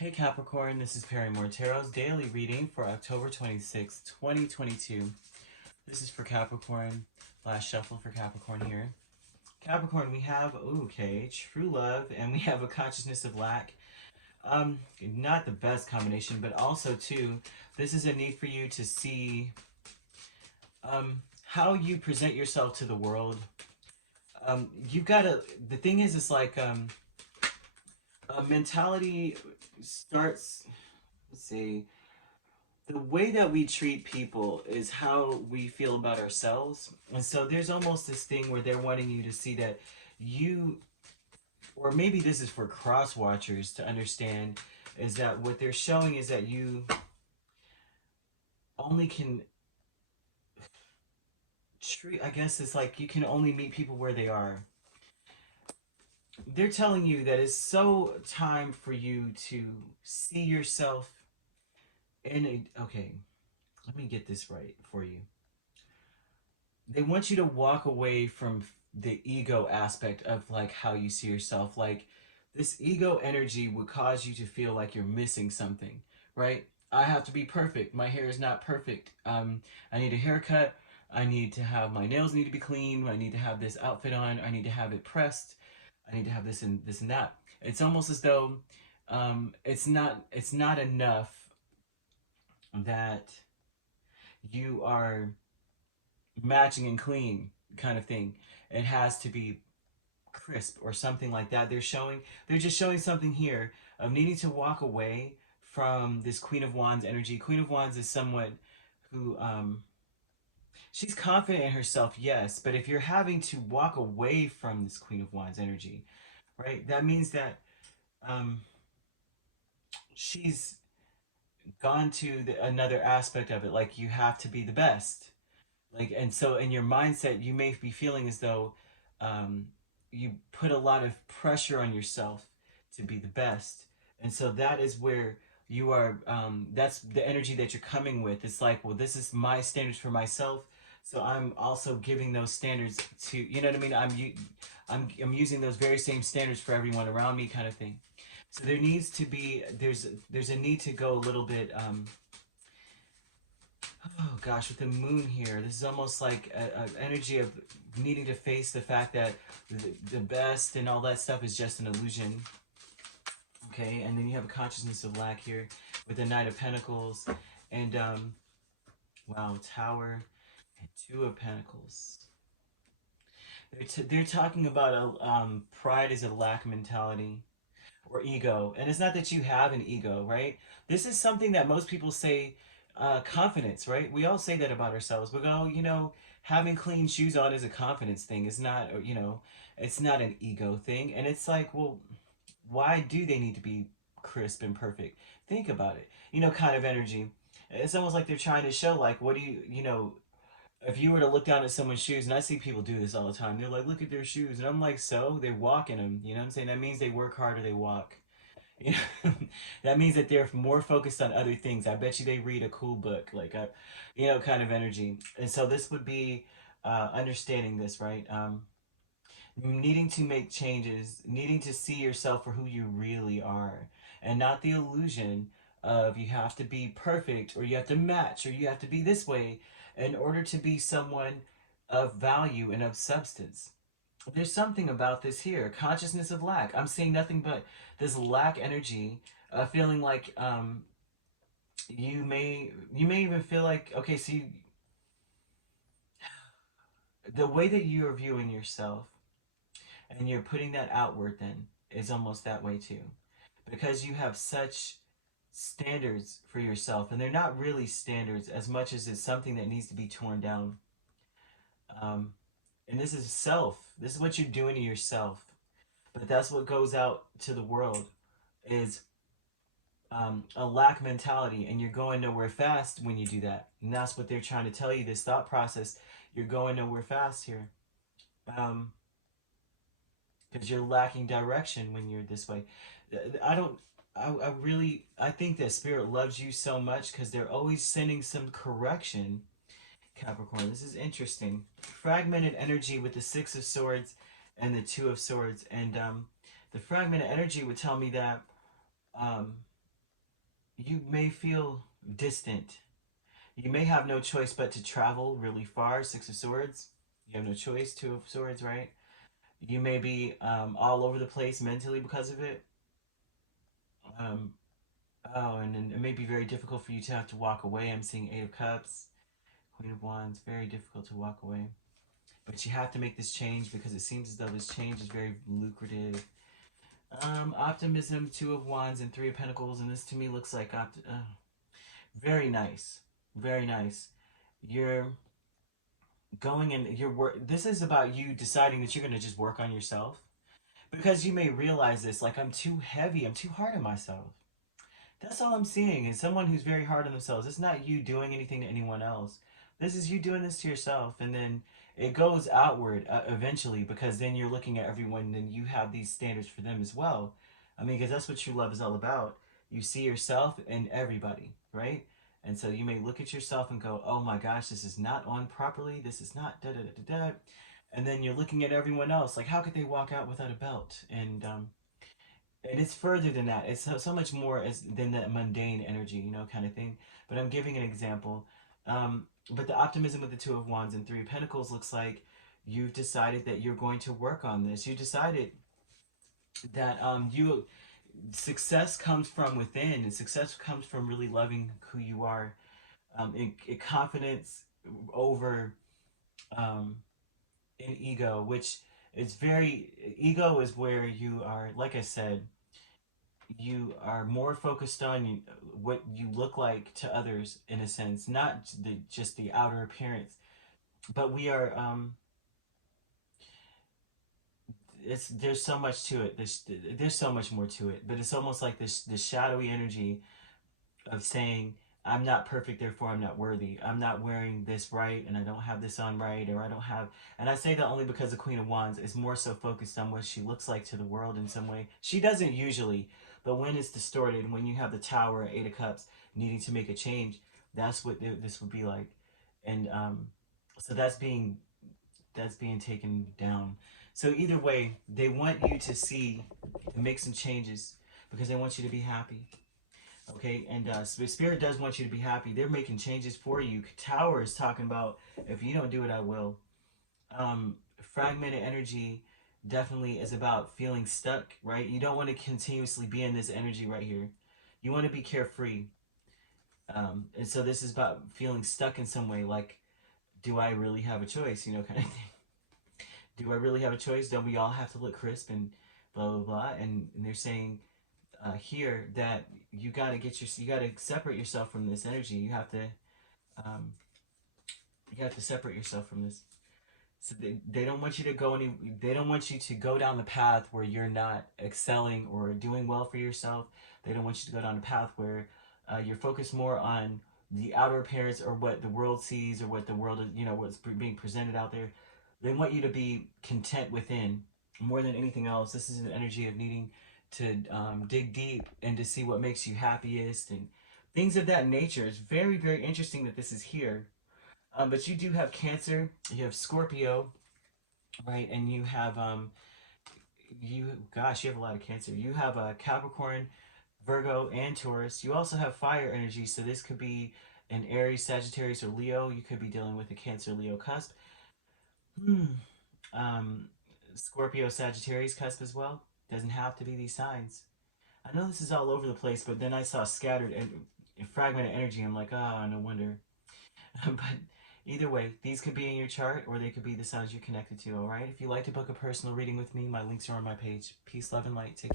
Hey Capricorn, this is Perrymoretarot's daily reading for October 26, 2022. This is for Capricorn, last shuffle for Capricorn here. Capricorn, we have, okay, true love, and we have a consciousness of lack. Not the best combination, but also too, this is a need for you to see how you present yourself to the world. You've got to, the thing is, it's like, a mentality starts, let's see, the way that we treat people is how we feel about ourselves. And so there's almost this thing where they're wanting you to see that you, or maybe this is for cross watchers to understand, is that what they're showing is that you only can treat, I guess it's like you can only meet people where they are. They're telling you that it's so time for you to see yourself in a, okay, let me get this right for you. They want you to walk away from the ego aspect of like how you see yourself. Like this ego energy would cause you to feel like you're missing something, right? I have to be perfect. My hair is not perfect. I need a haircut. I need to have my nails need to be clean. I need to have this outfit on. I need to have it pressed. I need to have this and that. It's almost as though it's not enough that you are matching and clean kind of thing. It has to be crisp or something like that. They're just showing something here of needing to walk away from this Queen of Wands energy. Queen of Wands is someone who she's confident in herself, yes, but if you're having to walk away from this Queen of Wands energy, right, that means that um she's gone to another aspect of it, like you have to be the best. Like, and so in your mindset you may be feeling as though um, you put a lot of pressure on yourself to be the best, and so that is where you are, that's the energy that you're coming with. It's like, well, this is my standards for myself, so I'm also giving those standards to, you know what I mean, I'm using those very same standards for everyone around me kind of thing. So there needs to be, there's a need to go a little bit oh gosh, with the moon here, this is almost like an energy of needing to face the fact that the best and all that stuff is just an illusion. Okay, and then you have a consciousness of lack here with the Knight of Pentacles and wow, Tower and Two of Pentacles. They're talking about a pride is a lack mentality or ego, and it's not that you have an ego, right? This is something that most people say, confidence, right? We all say that about ourselves. We go, you know, having clean shoes on is a confidence thing. It's not, you know, it's not an ego thing. And it's like, well, why do they need to be crisp and perfect? Think about it. You know, kind of energy. It's almost like they're trying to show, like, what do you, you know, if you were to look down at someone's shoes, and I see people do this all the time, they're like, look at their shoes. And I'm like, so? They walk in them. You know what I'm saying? That means they work hard or they walk. You know, that means that they're more focused on other things. I bet you they read a cool book, like a, you know, kind of energy. And so this would be understanding this, right? Needing to make changes, needing to see yourself for who you really are, and not the illusion of you have to be perfect or you have to match or you have to be this way in order to be someone of value and of substance. There's something about this here, consciousness of lack. I'm seeing nothing but this lack energy, feeling like you may even feel like, okay, so the way that you are viewing yourself and you're putting that outward then is almost that way too, because you have such standards for yourself, and they're not really standards as much as it's something that needs to be torn down. Um, and this is self. This is what you're doing to yourself. But that's what goes out to the world is a lack mentality, and you're going nowhere fast when you do that. And that's what they're trying to tell you. This thought process, you're going nowhere fast here, because you're lacking direction when you're this way. I don't. I really. I think that Spirit loves you so much because they're always sending some correction. Capricorn, this is interesting. Fragmented energy with the Six of Swords and the Two of Swords, and the fragmented energy would tell me that. Um, you may feel distant. You may have no choice but to travel really far. Six of Swords. You have no choice. Two of Swords, right? You may be all over the place mentally because of it. Um, oh, and then it may be very difficult for you to have to walk away. I'm seeing Eight of Cups, Queen of Wands. Very difficult to walk away. But you have to make this change because it seems as though this change is very lucrative. Optimism, Two of Wands, and Three of Pentacles. And this to me looks like very nice. Very nice. You're going in your work. This is about you deciding that you're going to just work on yourself because you may realize this, like, I'm too heavy, I'm too hard on myself. That's all I'm seeing is someone who's very hard on themselves. It's not you doing anything to anyone else. This is you doing this to yourself, and then it goes outward eventually, because then you're looking at everyone and you have these standards for them as well. I mean, because that's what true love is all about. You see yourself in everybody, right? And so you may look at yourself and go, oh my gosh, this is not on properly. This is not da da da da da. And then you're looking at everyone else, like, how could they walk out without a belt? And it's further than that. It's so much more than that mundane energy, kind of thing. But I'm giving an example. But the optimism with the Two of Wands and Three of Pentacles looks like you've decided that you're going to work on this. You decided that you success comes from within, and success comes from really loving who you are. Confidence over um, an ego, which is very ego is where you are. Like I said, you are more focused on what you look like to others, in a sense, not just the outer appearance. But we are there's so much to it. There's so much more to it, but it's almost like this shadowy energy of saying, I'm not perfect, therefore I'm not worthy. I'm not wearing this right, and I don't have this on right, or I don't have. And I say that only because the Queen of Wands is more so focused on what she looks like to the world in some way. She doesn't usually, but when it's distorted, when you have the Tower, Eight of Cups, needing to make a change, that's what this would be like. And so that's being taken down. So either way, they want you to see and make some changes because they want you to be happy. Okay, and Spirit does want you to be happy. They're making changes for you. Tower is talking about, if you don't do it, I will. Fragmented energy definitely is about feeling stuck, right? You don't want to continuously be in this energy right here. You want to be carefree. And so this is about feeling stuck in some way, like, do I really have a choice, kind of thing. Do I really have a choice? Don't we all have to look crisp and blah, blah, blah? And they're saying here that you got to you got to separate yourself from this energy. Um, you have to separate yourself from this. So they don't want you to they don't want you to go down the path where you're not excelling or doing well for yourself. They don't want you to go down a path where you're focused more on the outer appearance or what the world sees or what the world, what's being presented out there. They want you to be content within more than anything else. This is an energy of needing to dig deep and to see what makes you happiest and things of that nature. It's very, very interesting that this is here. But you do have Cancer, you have Scorpio, right? And you have you have a lot of Cancer. You have Capricorn, Virgo, and Taurus. You also have fire energy, so this could be an Aries, Sagittarius, or Leo. You could be dealing with a Cancer, Leo cusp. Um, Scorpio, Sagittarius cusp as well. Doesn't have to be these signs. I know this is all over the place, but then I saw scattered and fragmented energy. I'm like, ah, oh, no wonder. But either way, these could be in your chart or they could be the signs you're connected to, all right? If you'd like to book a personal reading with me, my links are on my page. Peace, love, and light. Take care.